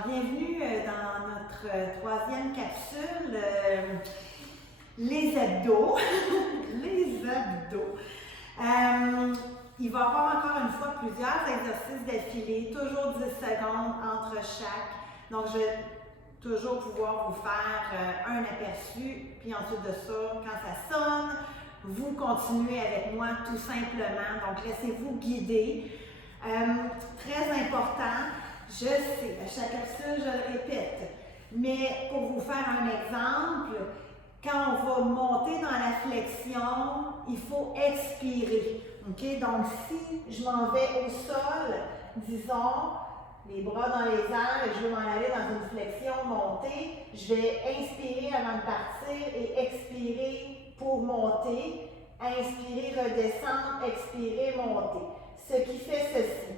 Alors, bienvenue dans notre troisième capsule, les abdos. Les abdos. Il va y avoir encore une fois plusieurs exercices d'affilée, toujours 10 secondes entre chaque. Donc, je vais toujours pouvoir vous faire un aperçu, puis ensuite de ça, quand ça sonne, vous continuez avec moi tout simplement. Donc, laissez-vous guider. Très important, je sais, à chaque capsule, je le répète, mais pour vous faire un exemple, quand on va monter dans la flexion, il faut expirer. Okay? Donc, si je m'en vais au sol, disons, les bras dans les airs et je veux m'en aller dans une flexion montée, je vais inspirer avant de partir et expirer pour monter. Inspirer, redescendre, expirer, monter. Ce qui fait ceci.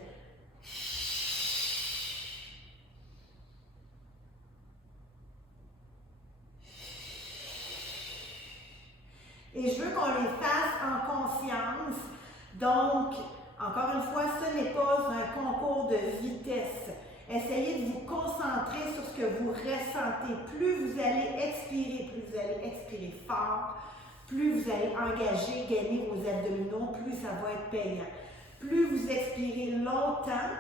Et je veux qu'on les fasse en conscience. Donc, encore une fois, ce n'est pas un concours de vitesse. Essayez de vous concentrer sur ce que vous ressentez. Plus vous allez expirer fort, plus vous allez engager, gagner vos abdominaux, plus ça va être payant. Plus vous expirez longtemps,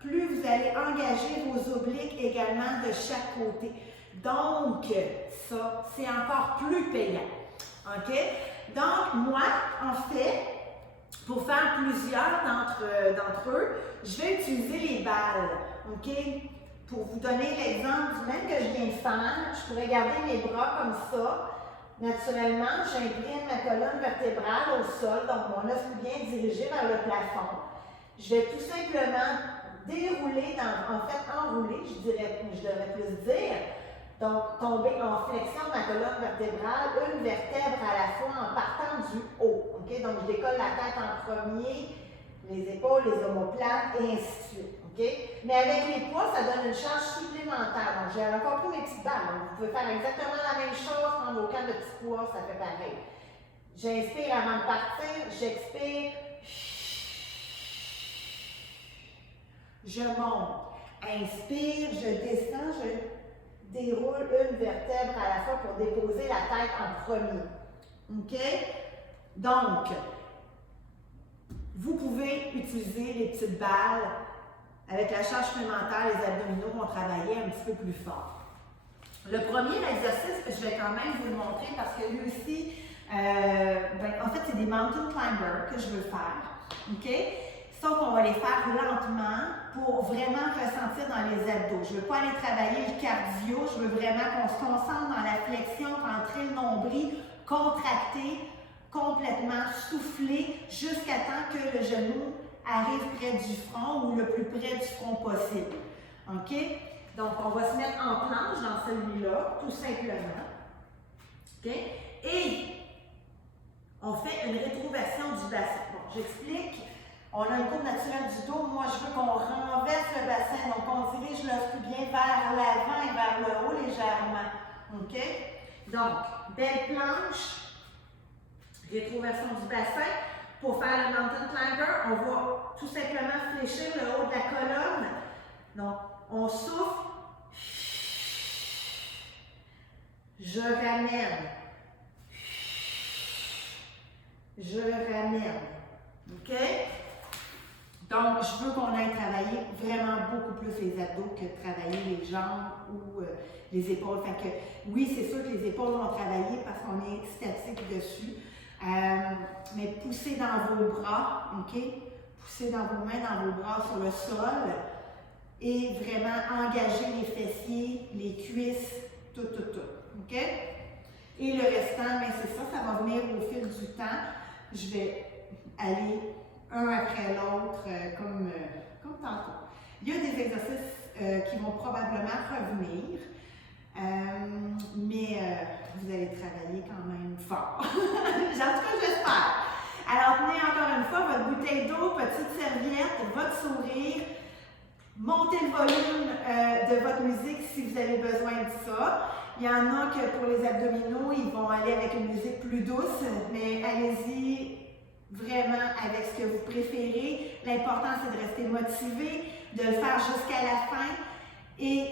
plus vous allez engager vos obliques également de chaque côté. Donc, ça, c'est encore plus payant. OK? Donc, moi, en fait, pour faire plusieurs d'entre eux, je vais utiliser les balles. OK? Pour vous donner l'exemple du même que je viens de faire, je pourrais garder mes bras comme ça. Naturellement, j'incline ma colonne vertébrale au sol, donc mon os est bien dirigé vers le plafond. Je vais tout simplement dérouler, enrouler, je devrais plus dire. Donc, tomber en flexion de ma colonne vertébrale, une vertèbre à la fois en partant du haut. Okay? Donc, je décolle la tête en premier, les épaules, les omoplates, et ainsi de suite. Okay? Mais avec les poids, ça donne une charge supplémentaire. Donc, j'ai encore pris mes petites balles. Donc, vous pouvez faire exactement la même chose, prendre aucun de petits poids, ça fait pareil. J'inspire avant de partir, j'expire. Je monte. Inspire, je descends, je déroule une vertèbre à la fois pour déposer la tête en premier. OK? Donc, vous pouvez utiliser les petites balles. Avec la charge supplémentaire, les abdominaux vont travailler un petit peu plus fort. Le premier exercice, je vais quand même vous le montrer parce que lui aussi, en fait, c'est des mountain climbers que je veux faire. OK? Sauf qu'on va les faire lentement pour vraiment ressentir dans les abdos. Je ne veux pas aller travailler le cardio, je veux vraiment qu'on se concentre dans la flexion, rentrer le nombril, contracter, complètement souffler jusqu'à temps que le genou arrive près du front ou le plus près du front possible. OK? Donc, on va se mettre en planche dans celui-là, tout simplement. OK? Et on fait une rétroversion du bassin. Bon, j'explique. On a une courbe naturelle du dos. Moi, je veux qu'on renverse le bassin. Donc, on dirige le bien vers l'avant et vers le haut légèrement. OK? Donc, belle planche. Rétroversion du bassin. Pour faire le mountain climber, on va tout simplement fléchir le haut de la colonne. Donc, on souffle. Je ramène. Je ramène. OK? Donc, je veux qu'on aille travailler vraiment beaucoup plus les abdos que de travailler les jambes ou les épaules. Fait que, oui, c'est sûr que les épaules vont travailler parce qu'on est statique dessus. Mais poussez dans vos bras, OK? Poussez dans vos mains, dans vos bras sur le sol et vraiment engagez les fessiers, les cuisses, tout, OK? Et le restant, bien c'est ça, ça va venir au fil du temps. Je vais aller un après l'autre, comme tantôt. Il y a des exercices qui vont probablement revenir, mais vous allez travailler quand même fort. En tout cas, j'espère. Alors, tenez encore une fois votre bouteille d'eau, petite serviette, votre sourire. Montez le volume de votre musique si vous avez besoin de ça. Il y en a que pour les abdominaux, ils vont aller avec une musique plus douce, mais allez-y vraiment avec ce que vous préférez. L'important, c'est de rester motivé, de le faire jusqu'à la fin. et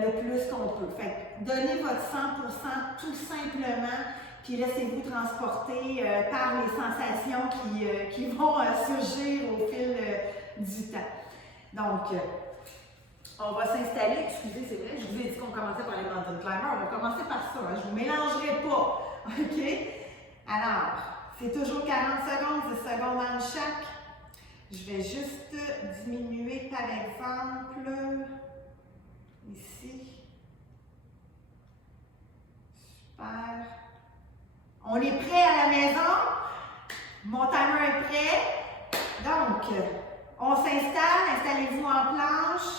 le plus qu'on peut. Fait que donnez votre 100% tout simplement, puis laissez-vous transporter par les sensations qui vont surgir au fil du temps. Donc, on va s'installer. Excusez, c'est vrai, je vous ai dit qu'on commençait par les mountain climbers. On va commencer par ça. Hein, je ne vous mélangerai pas. OK? Alors, c'est toujours 40 secondes, 10 secondes en chaque. Je vais juste diminuer, par exemple, ici. Super. On est prêt à la maison? Mon timer est prêt. Donc, on s'installe. Installez-vous en planche.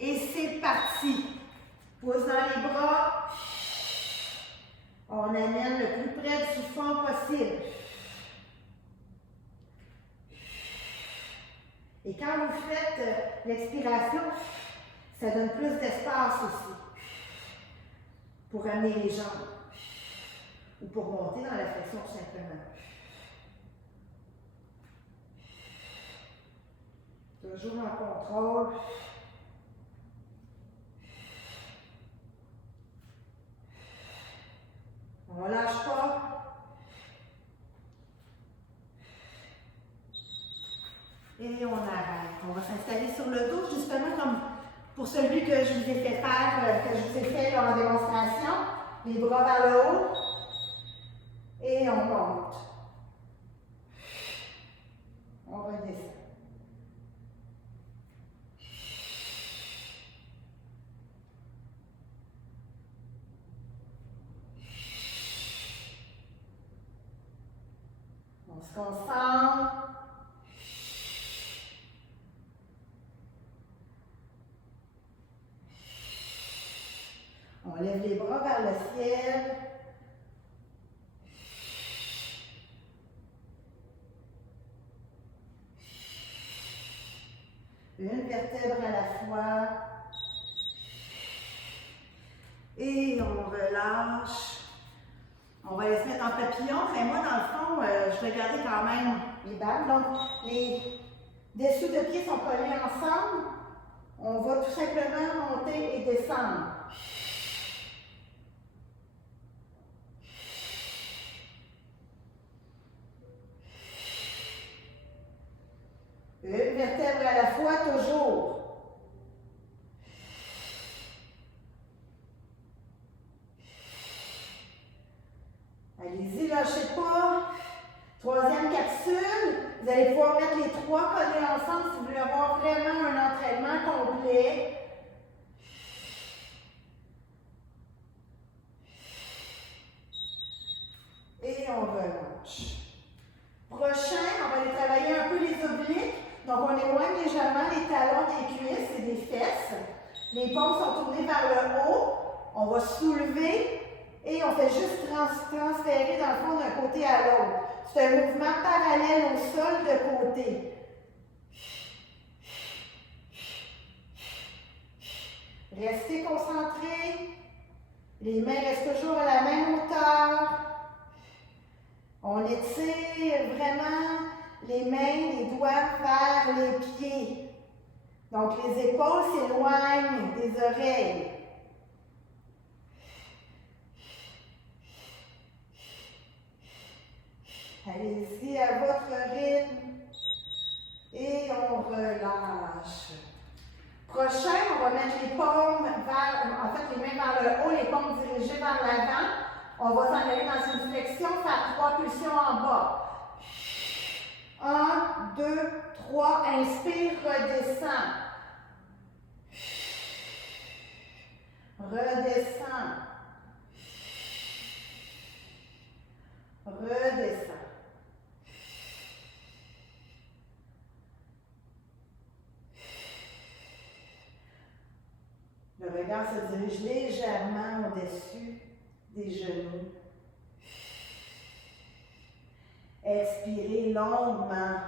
Et c'est parti. Pouce dans les bras. On amène le plus près du fond possible. Et quand vous faites l'expiration, ça donne plus d'espace aussi pour amener les jambes ou pour monter dans la flexion tout simplement. Toujours en contrôle. On ne lâche pas. Et on arrête. On va s'installer sur le dos, justement comme pour celui que je vous ai fait faire, que je vous ai fait en démonstration. Les bras vers le haut. Et on monte. On redescend. On se concentre. On lève les bras vers le ciel. Une vertèbre à la fois. Et on relâche. On va les mettre en papillon. Et moi, dans le fond, je vais garder quand même les balles. Donc, les dessous de pieds sont collés ensemble. On va tout simplement monter et descendre. Une vertèbre à la fois, toujours. Allez-y, lâchez pas. Troisième capsule. Vous allez pouvoir mettre les trois collés ensemble si vous voulez avoir vraiment un entraînement complet. Et on relâche. Prochain, on va aller travailler un peu les obliques. Donc, on éloigne légèrement les talons des cuisses et des fesses. Les paumes sont tournées vers le haut. On va soulever et on fait juste transférer dans le fond d'un côté à l'autre. C'est un mouvement parallèle au sol de côté. Restez concentrés. Les mains restent toujours à la même hauteur. On étire vraiment les mains, les doigts vers les pieds. Donc, les épaules s'éloignent des oreilles. Allez-y à votre rythme. Et on relâche. Prochain, on va mettre les paumes les mains vers le haut, les paumes dirigées vers l'avant. On va s'en aller dans une flexion, faire 3 pulsions en bas. 1, 2, 3, inspire, redescends. Redescends. Redescends. Le regard se dirige légèrement au-dessus des genoux. Expirez longuement.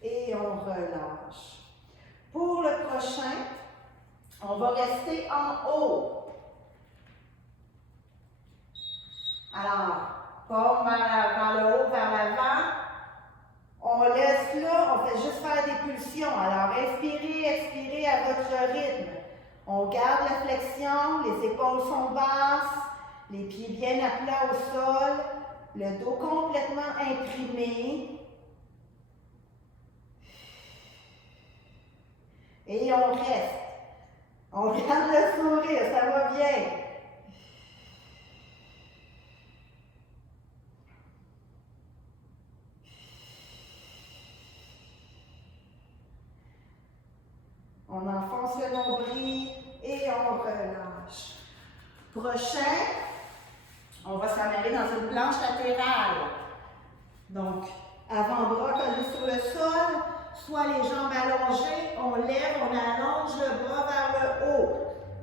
Et on relâche. Pour le prochain, on va rester en haut. Alors, paume vers le haut, vers l'avant. position. Alors, inspirez, expirez à votre rythme. On garde la flexion, les épaules sont basses, les pieds bien à plat au sol, le dos complètement imprimé. Et on reste. On garde le sourire, ça va bien. On enfonce le nombril et on relâche. Prochain, on va s'en aller dans une planche latérale. Donc, avant-bras collés sur le sol, soit les jambes allongées, on lève, on allonge le bras vers le haut.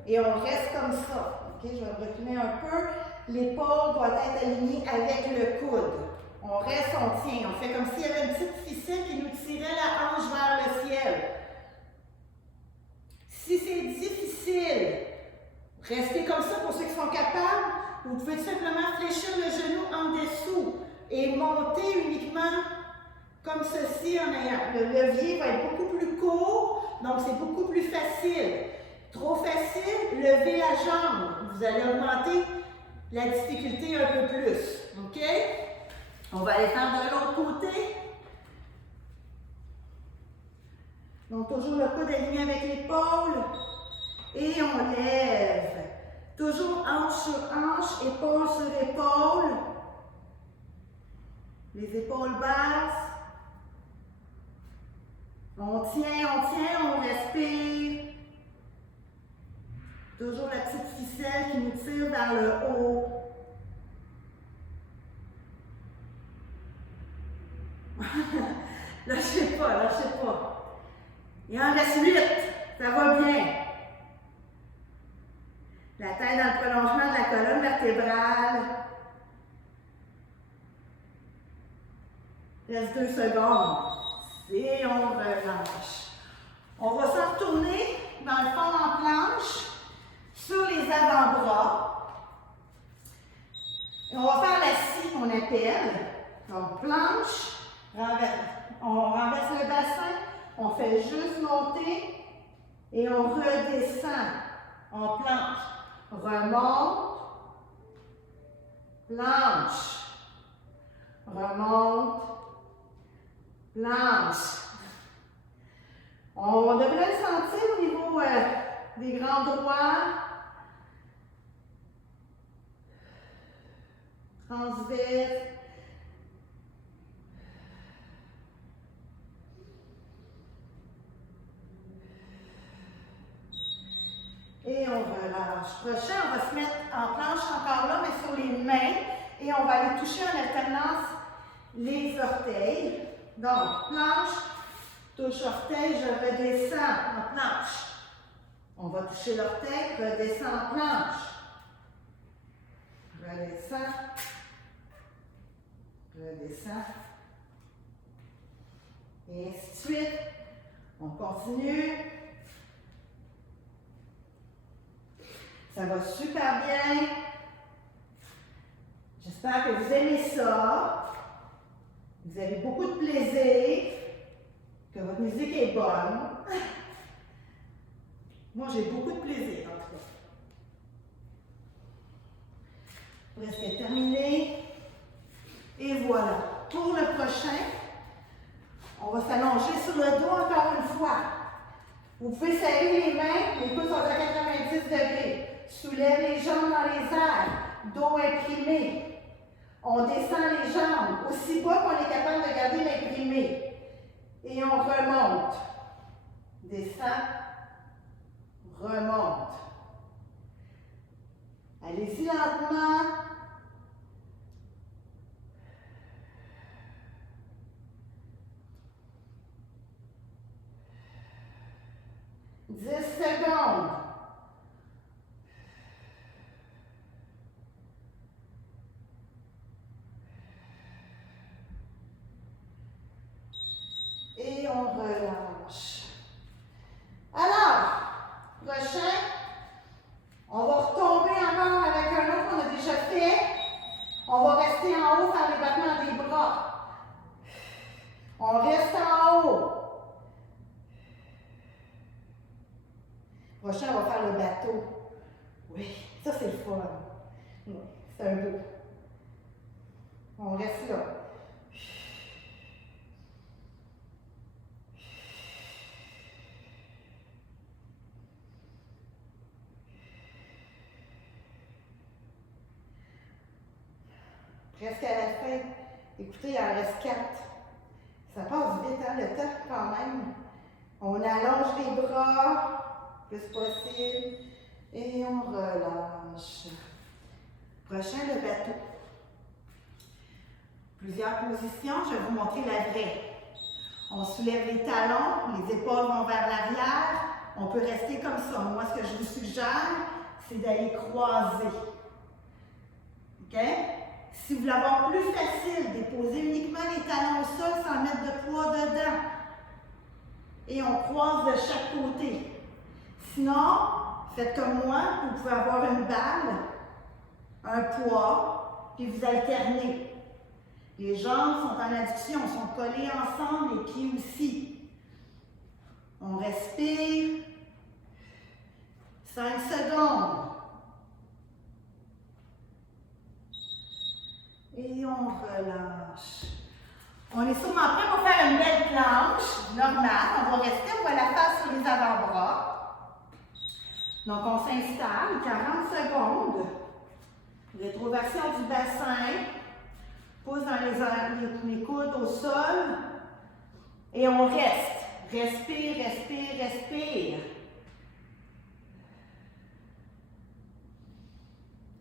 Et on reste comme ça. OK, je vais reculer un peu. L'épaule doit être alignée avec le coude. On reste, on tient. On fait comme s'il y avait une petite ficelle qui nous tirait la hanche vers le ciel. Si c'est difficile, restez comme ça pour ceux qui sont capables. Vous pouvez tout simplement fléchir le genou en dessous et monter uniquement comme ceci en ayant. Le levier va être beaucoup plus court, donc c'est beaucoup plus facile. Trop facile, levez la jambe. Vous allez augmenter la difficulté un peu plus. OK? On va aller faire de l'autre côté. Donc, toujours le coude aligné avec l'épaule. Et on lève. Toujours hanche sur hanche, épaule sur épaule. Les épaules basses. On tient, on respire. Toujours la petite ficelle qui nous tire vers le haut. Lâchez pas, lâchez pas. Il en reste 8. Ça va bien. La tête dans le prolongement de la colonne vertébrale. Reste 2 secondes. Et on relâche. On va s'en retourner dans le fond en planche sur les avant-bras. Et on va faire la scie qu'on appelle. Donc planche, on renverse le bassin, on fait juste monter et on redescend en planche. Remonte, planche, remonte, planche. On devrait le sentir au niveau des grands droits. Transverse. Et on relâche. Prochain, on va se mettre en planche encore là, mais sur les mains. Et on va aller toucher en alternance les orteils. Donc, planche, touche orteil, je redescends en planche. On va toucher l'orteil, redescends en planche. Redescends. Redescends. Et ainsi de suite. On continue. Ça va super bien. J'espère que vous aimez ça. Vous avez beaucoup de plaisir. Que votre musique est bonne. Moi, j'ai beaucoup de plaisir, en tout cas. Presque terminé. Et voilà. Pour le prochain, on va s'allonger sur le dos encore une fois. Vous pouvez serrer les mains, les coudes sont à 90 degrés. Soulève les jambes dans les airs, dos imprimé. On descend les jambes aussi bas qu'on est capable de garder l'imprimé. Et on remonte. Descend, remonte. Allez-y lentement. Secondes. Et on relâche. Alors, prochain, on va retomber encore avec un autre qu'on a déjà fait. On va rester en haut, faire les battements des bras. On reste en haut. Presque à la fin. Écoutez, il en reste 4. Ça passe vite, hein, le temps quand même. On allonge les bras, le plus possible, et on relâche. Prochain, le bateau. Plusieurs positions, je vais vous montrer la vraie. On soulève les talons, les épaules vont vers l'arrière. On peut rester comme ça. Moi, ce que je vous suggère, c'est d'aller croiser. OK? Si vous voulez avoir plus facile, déposez uniquement les talons au sol sans mettre de poids dedans. Et on croise de chaque côté. Sinon, faites comme moi, vous pouvez avoir une balle, un poids, puis vous alternez. Les jambes sont en adduction, sont collées ensemble, les pieds aussi. On respire. 5 secondes. Et on relâche. On est sûrement prêt pour faire une belle planche normale. On va rester, on va la faire sur les avant-bras. Donc, on s'installe, 40 secondes. Rétroversion du bassin. Pousse dans les coudes au sol. Et on reste. Respire, respire, respire.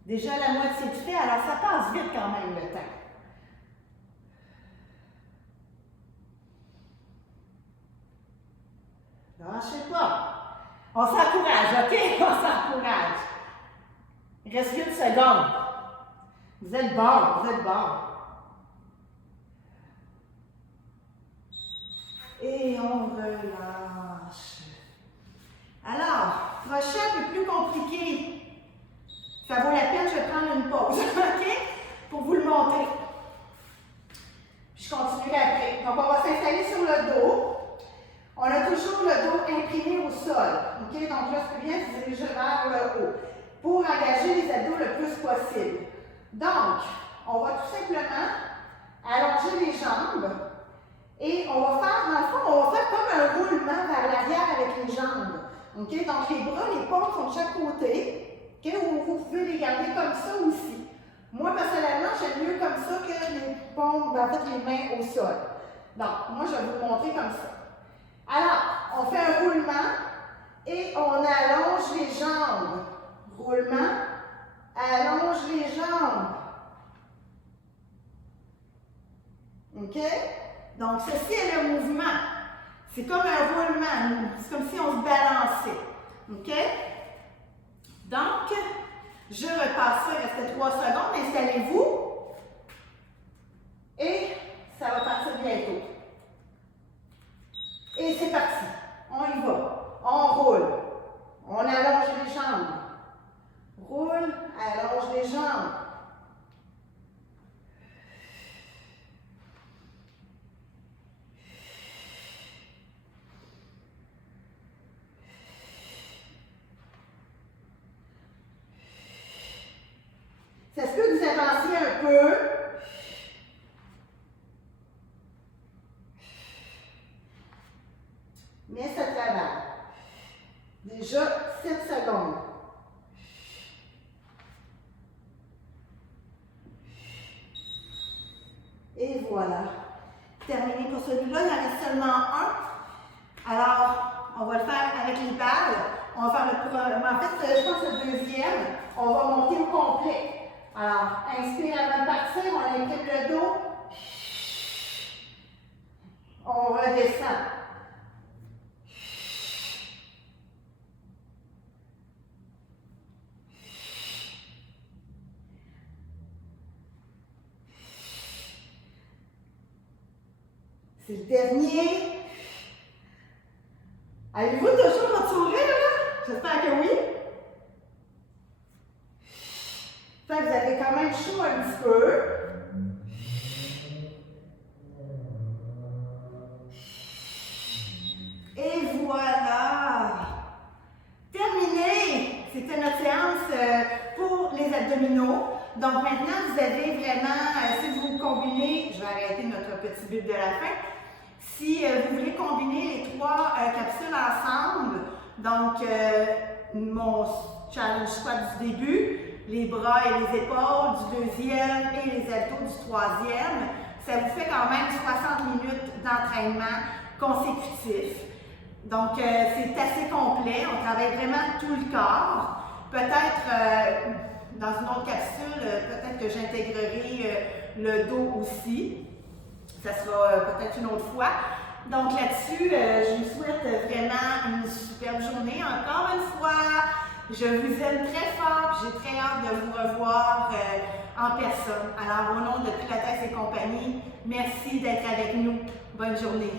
Déjà la moitié de fait, alors ça passe vite quand même le temps. Lâchez pas. On s'encourage, OK? On s'encourage. Il reste 8 secondes. Vous êtes bon, vous êtes bon. Et on relâche. Alors, prochain un peu plus compliqué. Ça vaut la peine, je vais prendre une pause, OK? Pour vous le montrer. Puis je continuerai après. Donc, on va s'installer sur le dos. On a toujours le dos incliné au sol. OK? Donc là, c'est bien se diriger vers le haut pour engager les abdos le plus possible. Donc, on va tout simplement allonger les jambes et on va faire, dans le fond, on va faire comme un roulement vers l'arrière avec les jambes. OK? Donc, les bras, les paumes sont de chaque côté. OK? Ou vous pouvez les garder comme ça aussi. Moi, personnellement, j'aime mieux comme ça que les paumes, en fait, les mains au sol. Donc, moi, je vais vous le montrer comme ça. Alors, on fait un roulement et on allonge les jambes. Roulement, allonge les jambes. OK? Donc, ceci est le mouvement. C'est comme un roulement. C'est comme si on se balançait. OK? Donc, je repasse ça. Il reste 3 secondes. Installez-vous. Et ça va partir bientôt. Et c'est parti. On y va. On roule. On allonge les jambes. Roule, allonge les jambes. Ça se peut que vous avanciez un peu. Mais ça travaille. Déjà 7 secondes. Et voilà. Terminé pour celui-là. Il en reste seulement un. Alors, on va le faire avec les balles. On va faire en fait, je pense le deuxième. On va monter au complet. Alors, inspire avant de partir. On imprime le dos. On redescend. C'est le dernier. Avez-vous toujours votre sourire, là? J'espère que oui. Fait que vous avez quand même chaud un petit peu. Et voilà. Terminé. C'était notre séance pour les abdominaux. Donc maintenant, vous avez vraiment, si vous combinez, je vais arrêter notre petit but de la fin. Si vous voulez combiner les 3 capsules ensemble, donc mon challenge squat du début, les bras et les épaules du deuxième et les abdos du troisième. Ça vous fait quand même 60 minutes d'entraînement consécutif. Donc, c'est assez complet. On travaille vraiment tout le corps. Peut-être, dans une autre capsule, peut-être que j'intégrerai le dos aussi. Ça sera peut-être une autre fois. Donc là-dessus, je vous souhaite vraiment une superbe journée. Encore une fois, je vous aime très fort et j'ai très hâte de vous revoir en personne. Alors, au nom de Pilates et compagnie, merci d'être avec nous. Bonne journée.